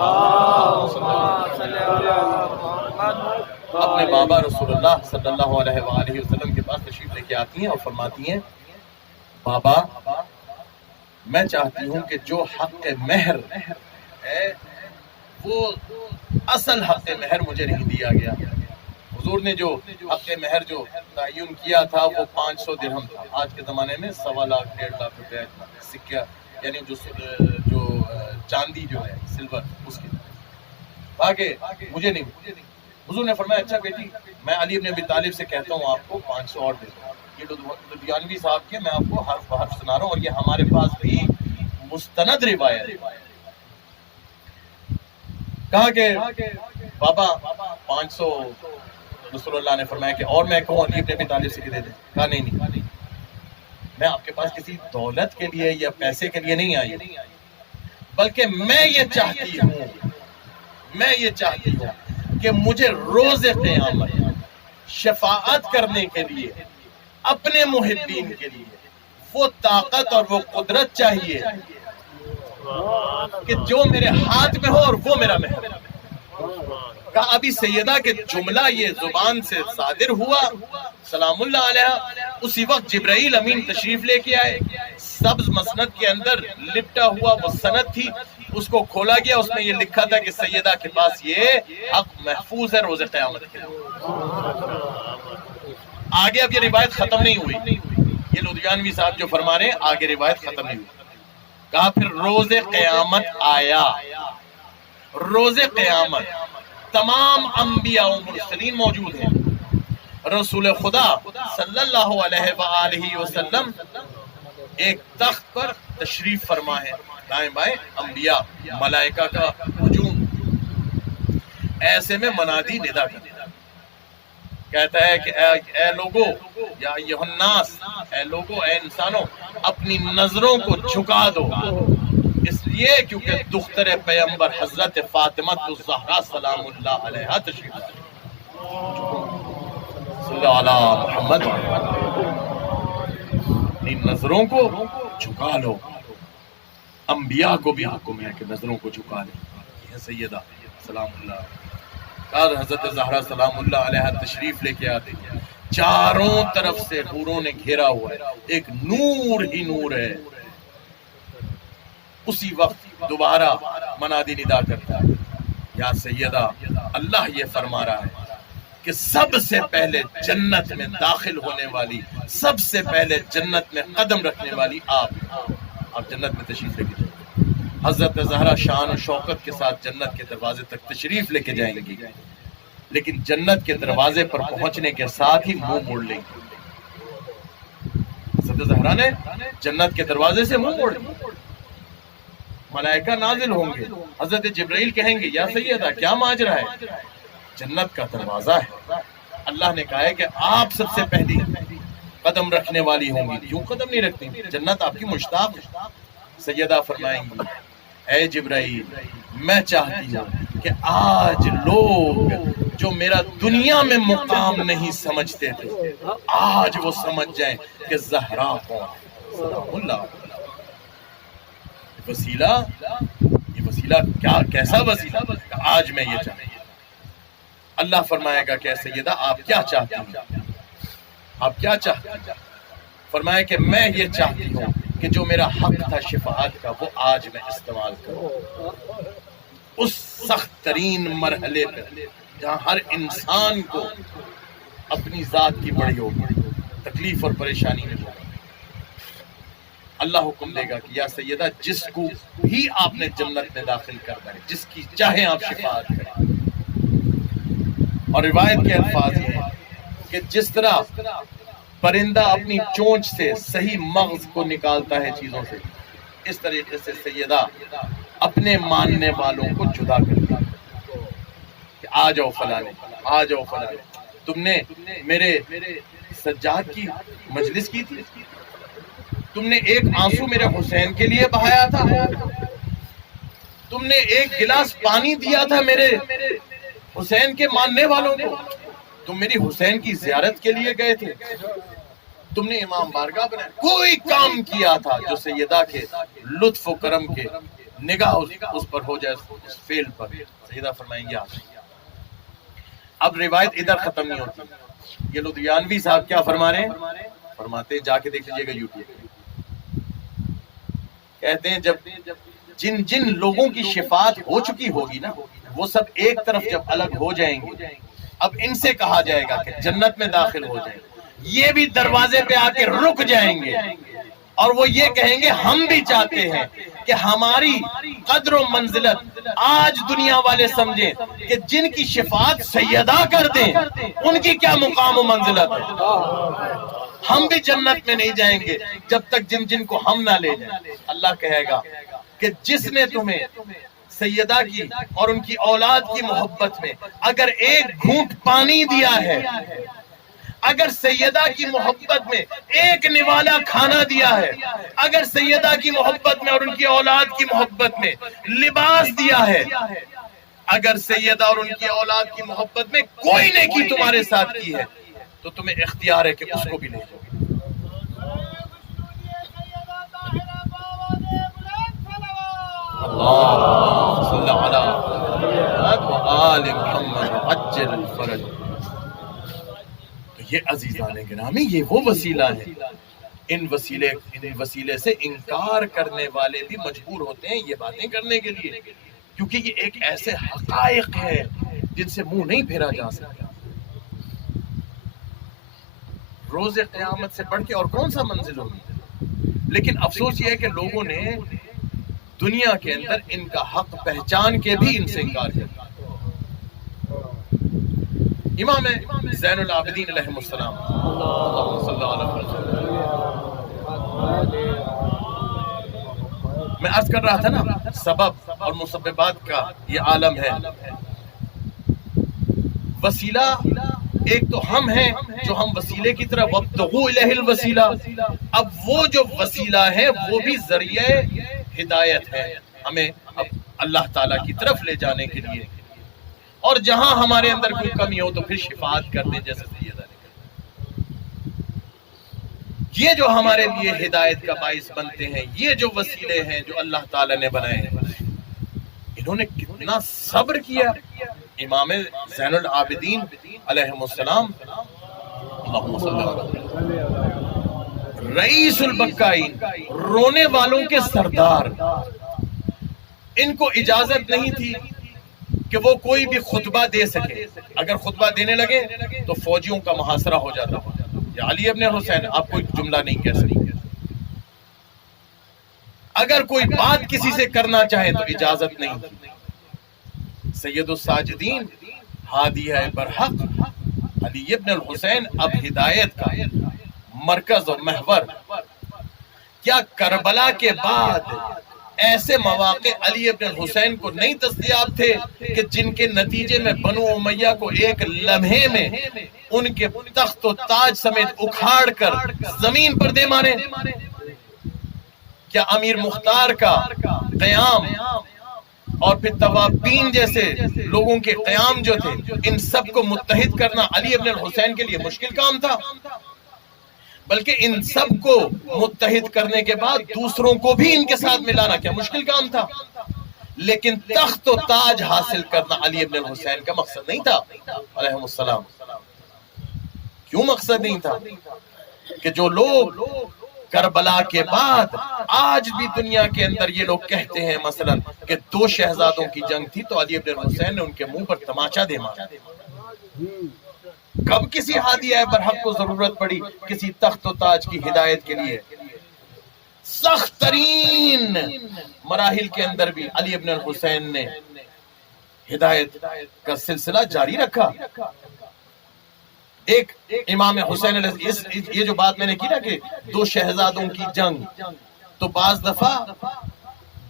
اپنے بابا رسول اللہ صلی اللہ علیہ وآلہ وسلم کے پاس تشریف لے کے آتی ہیں اور فرماتی ہیں، بابا میں چاہتی ہوں کہ جو حق مہر ہے وہ اصل حق مہر مجھے نہیں دیا گیا۔ حضور نے جو حق مہر جو تعین کیا تھا وہ 500 درہم تھا، آج کے زمانے میں 1.25 لاکھ 1.5 لاکھ روپے سکہ، یعنی جو چاندی جو ہے سلور اس کی آگے مجھے نہیں۔ حضور نے فرمایا اچھا بیٹی میں علی بن ابی طالب سے کہتا ہوں آپ کو 500 اور دے دوں۔ یہ لدھیانوی صاحب کے میں آپ کو حرف بحرف سنا رہا ہوں، اور یہ ہمارے پاس بھی مستند روایت ہے۔ کہا کہ بابا 500 رسول اللہ نے فرمایا کہ اور میں کہوں علی بن ابی طالب سے کہ دے دیں؟ کہا نہیں، میں آپ کے پاس کسی دولت کے لیے یا پیسے کے لیے نہیں آئی، بلکہ میں یہ چاہتی ہوں کہ مجھے روز قیامت شفاعت کرنے کے لیے اپنے محبین کے لیے وہ طاقت اور وہ قدرت چاہیے کہ جو میرے ہاتھ میں ہو اور وہ میرا مہر۔ کہا ابھی سیدہ کے جملہ یہ زبان سے صادر ہوا سلام اللہ علیہ، اسی وقت جبرائیل امین تشریف لے کے آئے، سبز مسند کے اندر لپٹا ہوا وہ سند تھی، اس کو کھولا گیا، اس میں یہ لکھا تھا کہ سیدہ کے پاس یہ حق محفوظ ہے روز قیامت کے لیے۔ آگے اب یہ روایت ختم نہیں ہوئی، یہ لدھیانوی صاحب جو فرما رہے ہیں آگے روایت ختم نہیں ہوئی۔ کہا پھر روز قیامت آیا، روز قیامت تمام انبیاء و مرسلین موجود ہیں، رسول خدا صلی اللہ علیہ وآلہ وسلم ایک تخت پر تشریف فرما ہے، دائیں بائیں انبیاء ملائکہ کا ہجوم، ایسے میں منادی ندا کرتا کہتا ہے کہ اے لوگو یا ایھا الناس، اے لوگو اے انسانوں اپنی نظروں کو جھکا دو، اس لیے کیونکہ دختر پیغمبر حضرت فاطمہ الزہرا سلام اللہ علیہ تشریف صلی اللہ علی محمد، اپنی نظروں کو جھکا لو۔ انبیاء کو بھی حکم ہے کہ نظروں کو جھکا لیں۔ یہ سیدہ سلام اللہ کار حضرت زہرا سلام اللہ علیہ تشریف لے کے آتے ہیں، چاروں طرف سے حوروں نے گھیرا ہوا ہے، ایک نور ہی نور ہے۔ اسی وقت دوبارہ منادی ندا کرتا ہے، یا سیدہ اللہ یہ فرما رہا ہے کہ سب سے پہلے جنت میں داخل ہونے والی، سب سے پہلے جنت میں قدم رکھنے والی آپ جنت میں تشریف لے کے جائیں۔ حضرت زہرا شان و شوکت کے ساتھ جنت کے دروازے تک تشریف لے کے جائیں گی، لیکن جنت کے دروازے پر پہنچنے کے ساتھ ہی منہ موڑ لیں گی۔ حضرت زہرا نے جنت کے دروازے سے منہ موڑ لیا. ملائکہ نازل ہوں گے, حضرت جبرائیل کہیں گے یا سیدہ کیا ماجرا ہے؟ جنت کا دروازہ ہے. اللہ نے کہا ہے کہ آپ سب سے پہلی قدم رکھنے والی ہوں گی. کیوں قدم نہیں رکھتی؟ جنت آپ کی مشتاق ہے. سیدہ فرمائیں گی اے جبرائیل میں چاہتی ہوں کہ آج لوگ جو میرا دنیا میں مقام نہیں سمجھتے تھے آج وہ سمجھ جائیں کہ زہرا کون ہے. سلام اللہ. یہ وسیلہ کیا کیسا وسیلہ؟ آج میں یہ چاہتا ہوں. اللہ فرمائے گا کہ سیدہ آپ کیا چاہتی ہیں؟ آپ کیا چاہتی ہیں؟ فرمائے کہ میں یہ چاہتی ہوں کہ جو میرا حق تھا شفاعت کا وہ آج میں استعمال کروں. اس سخت ترین مرحلے پہ جہاں ہر انسان کو اپنی ذات کی بڑی ہوگی, تکلیف اور پریشانی میں ہوگی, اللہ حکم دے گا کہ یا سیدہ جس کو بھی آپ نے جنت میں داخل کرنا ہے, جس کی چاہیں آپ شفاعت کریں. اور روایت کے الفاظ یہ ہیں کہ جس طرح پرندہ اپنی چونچ سے صحیح مغز کو نکالتا ہے چیزوں سے, اس طریقے سے سیدہ اپنے ماننے والوں کو جدا کرتی ہے کہ آ جاؤ فلانے, آ جاؤ فلانے. تم نے میرے سجاد کی مجلس کی تھی, تم نے ایک آنسو میرے حسین کے لیے بہایا تھا, تم نے ایک گلاس پانی دیا تھا میرے حسین کے ماننے والوں کو, تم میری حسین کی زیارت کے لیے گئے تھے, تم نے امام بارگاہ بنایا, کوئی کام کیا تھا جو سیدہ کے لطف و کرم کے نگاہ اس پر ہو جائے, اس فیل پر. سیدہ فرمائیں گے اب روایت ادھر ختم نہیں ہوتی. یہ لدھیانوی صاحب کیا فرما رہے ہیں؟ فرماتے ہیں جا کے دیکھ لیجیے گا یوٹیوب پہ, کہتے ہیں جب جن لوگوں کی شفاعت ہو چکی ہوگی نا وہ سب ایک طرف جب الگ ہو جائیں گے, اب ان سے کہا جائے گا کہ جنت میں داخل ہو جائیں. یہ بھی دروازے پہ آ کے رک جائیں گے اور وہ یہ کہیں گے ہم بھی چاہتے ہیں کہ ہماری قدر و منزلت آج دنیا والے سمجھیں کہ جن کی شفاعت سیدہ کر دیں ان کی کیا مقام و منزلت ہے. ہم بھی جنت میں نہیں جائیں گے جب تک جن کو ہم نہ لے جائیں. اللہ کہے گا کہ جس نے تمہیں سیدہ کی اور ان کی اولاد کی محبت میں اگر ایک گھونٹ پانی دیا ہے, اگر سیدہ کی محبت میں ایک نوالا کھانا دیا ہے, اگر سیدہ کی محبت میں اور ان کی اولاد کی محبت میں لباس دیا ہے, اگر سیدہ اور ان کی اولاد کی محبت میں کوئی نیکی تمہارے ساتھ کی ہے تو تمہیں اختیار ہے کہ اس کو بھی لے جاؤ. اللہ صلی اللہ علیہ محمد عجل الفرج. تو یہ عزیزان گرامی یہ وہ وسیلہ ہے. ان وسیلے سے انکار کرنے والے بھی مجبور ہوتے ہیں یہ باتیں کرنے کے لیے, کیونکہ یہ ایک ایسے حقائق ہے جن سے منہ نہیں پھیرا جا سکتا. روز قیامت سے بڑھ کے اور کون سا منزل ہوگی. لیکن افسوس یہ ہے کہ لوگوں نے دنیا کے اندر ان کا حق پہچان کے بھی ان سے انکار کیا. امام زین العابدین علیہ السلام اللہم صلی اللہ علیہ وسلم, میں عرض کر رہا تھا نا سبب اور مسببات کا یہ عالم ہے. وسیلہ ایک تو ہم ہیں جو ہم وسیلے کی طرح وابتغوا الیہ الوسیلہ. اب وہ جو وسیلہ ہے وہ بھی ذریعہ ہدایت ہے ہمیں اب اللہ تعالیٰ کی طرف لے جانے کے لیے. اور جہاں ہمارے اندر کوئی کمی ہو تو پھر شفاعت کر دیں جیسے سیدہ نے. یہ جو ہمارے لیے ہدایت کا باعث بنتے ہیں, یہ جو وسیلے ہیں جو اللہ تعالیٰ نے بنائے ہیں, انہوں نے کتنا صبر کیا. امام زین العابدین علیہ السلام اللہم صلی اللہ علیہ وسلم, رئیس البکائین, رونے والوں کے سردار, ان کو اجازت نہیں تھی کہ وہ کوئی بھی خطبہ دے سکے. اگر خطبہ دینے لگے تو فوجیوں کا محاصرہ ہو جاتا. یا علی ابن حسین آپ کوئی جملہ نہیں کہہ سکتے. اگر کوئی بات کسی سے کرنا چاہے تو اجازت نہیں تھی. سید الساجدین ہادیہ برحق علی ابن الحسین اب ہدایت کا مرکز اور محور کیا کربلا کے بعد ایسے مواقع علی ابن الحسین کو نہیں دستیاب تھے کہ جن کے نتیجے میں بنو امیہ کو ایک لمحے میں ان کے تخت و تاج سمیت اکھاڑ کر زمین پر دے مارے؟ کیا امیر مختار کا قیام اور پھر توابین جیسے لوگوں کے قیام جو تھے، ان سب کو متحد کرنا علی ابن الحسین کے لیے مشکل کام تھا؟ بلکہ ان سب کو متحد کرنے کے بعد دوسروں کو بھی ان کے ساتھ ملانا کیا مشکل کام تھا؟ لیکن تخت و تاج حاصل کرنا علی ابن الحسین کا مقصد نہیں تھا علیہ السلام۔ کیوں مقصد نہیں تھا؟ کہ جو لوگ کربلا کے بعد آج بھی دنیا کے اندر یہ لوگ کہتے ہیں مثلا کہ 2 شہزادوں کی جنگ تھی تو علی ابن الحسین نے ان کے منہ پر تماچا دے مارا۔ کب کسی ہادی برحق کو ضرورت پڑی کسی تخت و تاج کی ہدایت کے لیے؟ سخت ترین مراحل کے اندر بھی علی ابن الحسین نے ہدایت کا سلسلہ جاری رکھا۔ ایک امام حسین یہ جو بات میں نے کی نا کہ 2 شہزادوں کی جنگ، تو بعض دفعہ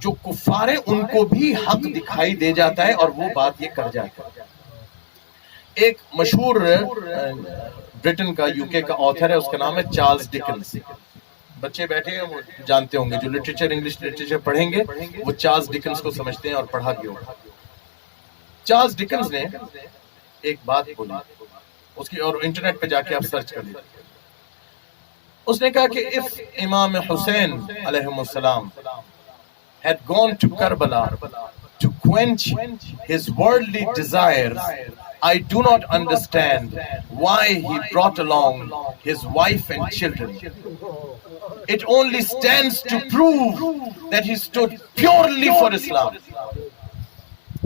جو کفار ہیں ان کو بھی حق دکھائی دے جاتا ہے اور وہ بات یہ کر جاتا ہے۔ ایک مشہور برٹن کا UK کا آتھر ہے، اس کا نام ہے چارلز ڈکنس۔ بچے بیٹھے ہیں وہ جانتے ہوں گے، جو لٹریچر انگلش لٹریچر پڑھیں گے وہ چارلز ڈکنس کو سمجھتے ہیں اور پڑھا بھی ہوگا۔ چارلز ڈکنس نے ایک بات بولی، اس کی اور انٹرنیٹ پہ جا کے آپ سرچ کر لیجیے۔ اس نے کہا کہ if امام حسین علیہ السلام had gone to Karbala to quench his worldly desires, I do not understand why he brought along his wife and children. It only stands to prove that he stood purely for Islam.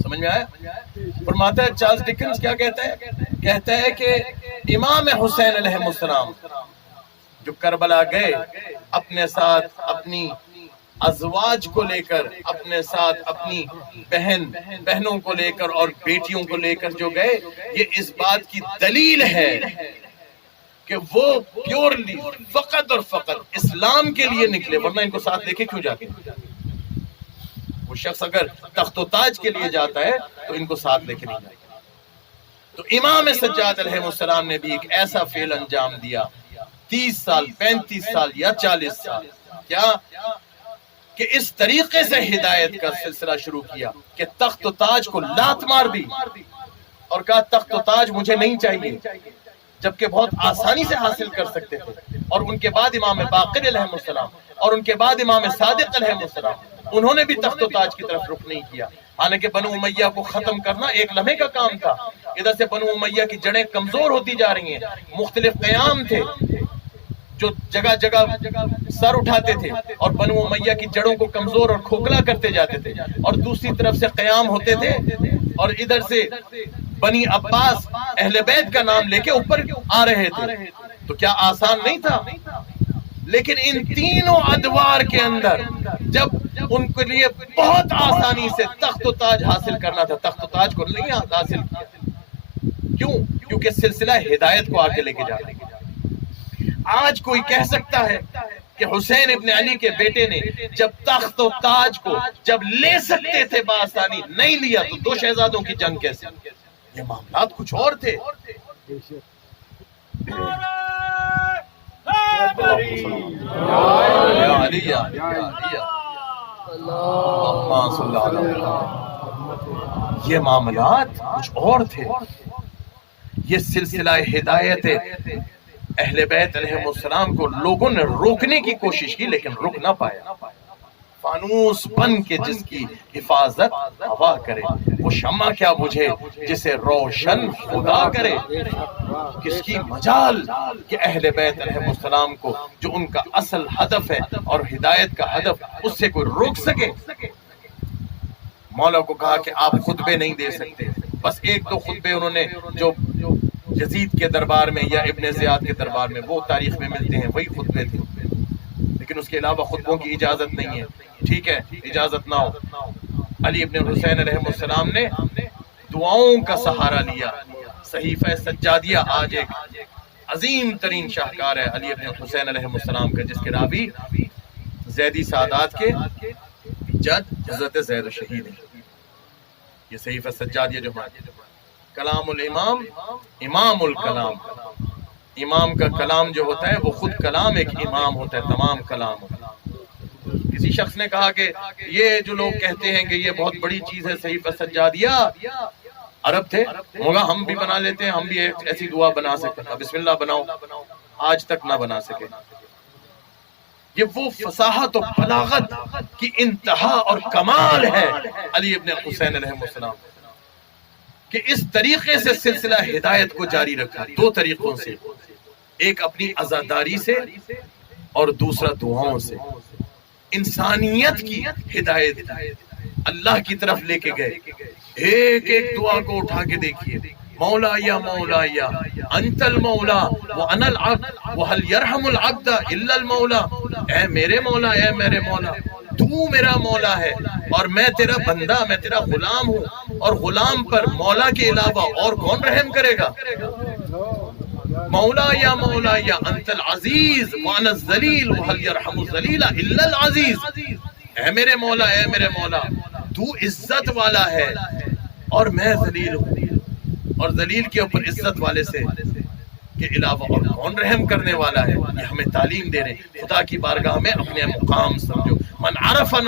سمجھ میں آیا؟ فرماتا ہے Charles ڈکنس کیا کہتا ہے؟ کہتا ہے کہ امام حسین علیہ السلام جو کربلا گئے، اپنے ساتھ اپنی ازواج کو لے کر، اپنے ساتھ اپنی بہنوں کو لے کر اور بیٹیوں کو لے کر جو گئے، یہ اس بات کی دلیل ہے کہ وہ پیورلی فقط اور فقط اسلام کے لیے نکلے، ورنہ ان کو ساتھ لے کے کیوں جاتے؟ وہ شخص اگر تخت و تاج کے لیے جاتا ہے تو ان کو ساتھ لے کے نہیں جاتا۔ تو امام سجاد علیہ السلام نے بھی ایک ایسا فعل انجام دیا 30 سال 35 سال یا 40 سال کیا کہ اس طریقے سے ہدایت کا سلسلہ شروع کیا کہ تخت و تاج کو لات مار دی اور کہا تخت و تاج مجھے نہیں چاہیے، جبکہ بہت آسانی سے حاصل کر سکتے تھے۔ اور ان کے بعد امام باقر علیہ السلام اور ان کے بعد امام صادق علیہ السلام، انہوں نے بھی تخت و تاج کی طرف رخ نہیں کیا، حالانکہ بنو امیہ کو ختم کرنا ایک لمحے کا کام تھا۔ ادھر سے بنو امیہ کی جڑیں کمزور ہوتی جا رہی ہیں، مختلف قیام تھے جو جگہ جگہ سر اٹھاتے تھے اور بنو امیہ کی جڑوں کو کمزور اور کھوکھلا کرتے جاتے تھے، اور دوسری طرف سے قیام ہوتے تھے اور ادھر سے بنی عباس اہل بیت کا نام لے کے اوپر آ رہے تھے۔ تو کیا آسان نہیں تھا؟ لیکن ان تینوں ادوار کے اندر جب ان کے لیے بہت آسانی سے تخت و تاج حاصل کرنا تھا، تخت و تاج کو نہیں حاصل کیا۔ کیوں؟ کیونکہ سلسلہ ہدایت کو آگے لے کے جا رہے ہیں۔ آج کوئی کہہ سکتا ہے کہ حسین ابن علی کے بیٹے نے جب تخت و تاج کو جب لے سکتے تھے بآسانی نہیں لیا تو 2 شہزادوں کی جنگ کیسے؟ یہ معاملات کچھ اور تھے۔ یہ معاملات کچھ اور تھے۔ یہ سلسلہ ہدایت اہل بیت علیہ السلام کو لوگوں نے روکنے کی کوشش کی لیکن رک نہ پایا۔ فانوس بن کے جس کی حفاظت ہوا کرے، وہ شمع کیا بجھے جسے روشن خدا کرے۔ کس کی مجال کہ اہل بیت علیہ السلام کو جو ان کا اصل ہدف ہے اور ہدایت کا ہدف، اس سے کوئی روک سکے؟ مولا کو کہا کہ آپ خطبے نہیں دے سکتے، بس 1-2 خطبے انہوں نے جو یزید کے دربار میں یا ابن زیاد کے دربار میں وہ تاریخ میں ملتے ہیں، وہی خطبے تھے، لیکن اس کے علاوہ خطبوں کی اجازت نہیں ہے۔ ٹھیک ہے، اجازت نہ ہو، علی ابن الحسین علیہ السلام نے دعاؤں کا سہارا لیا۔ صحیفہ سجادیہ آج ایک عظیم ترین شاہکار ہے علی ابن الحسین علیہ السلام کا، جس کے راوی زیدی سادات کے جد حضرت زید شہید ہیں. یہ صحیفہ سجادیہ جو ہمارے کلام الامام امام الکلام، امام کا کلام جو ہوتا ہے وہ خود کلام ایک امام ہوتا ہے تمام کلام. کسی شخص نے کہا کہ یہ جو لوگ کہتے ہیں کہ یہ بہت بڑی چیز ہے صحیفہ سجادیہ، عرب تھے، ہوگا ہم بھی بنا لیتے ہیں، ہم بھی ایک ایسی دعا بنا سکتے ہیں، بسم اللہ بناؤ، آج تک نہ بنا سکے. یہ وہ فصاحت و بلاغت کی انتہا اور کمال ہے علی ابن حسین علیہ السلام کہ اس طریقے سے سلسلہ ہدایت کو جاری رکھا. دو طریقوں سے، ایک اپنی عزاداری سے اور دوسرا دعاؤں سے. انسانیت کی ہدایت اللہ کی طرف لے کے گئے. ایک ایک دعا کو اٹھا کے دیکھیے، مولا یا انت المولا وانا العبد وهل يرحم العبد الا المولا. اے میرے مولا، اے میرے مولا، تو میرا مولا ہے اور میں تیرا بندہ، میں تیرا غلام ہوں، اور غلام پر مولا کے علاوہ اور کون رحم کرے گا؟ مولا یا انت العزیز وانا الذلیل وهل يرحم الذلیل الا العزیز. اے میرے مولا، اے میرے مولا، تو عزت والا ہے اور میں ذلیل ہوں، اور ذلیل کے اوپر عزت والے سے کے علاوہ اور کون رحم کرنے والا ہے؟ یہ ہمیں تعلیم دے رہے ہیں. خدا کی بارگاہ میں اپنے مقام سمجھو. من عرف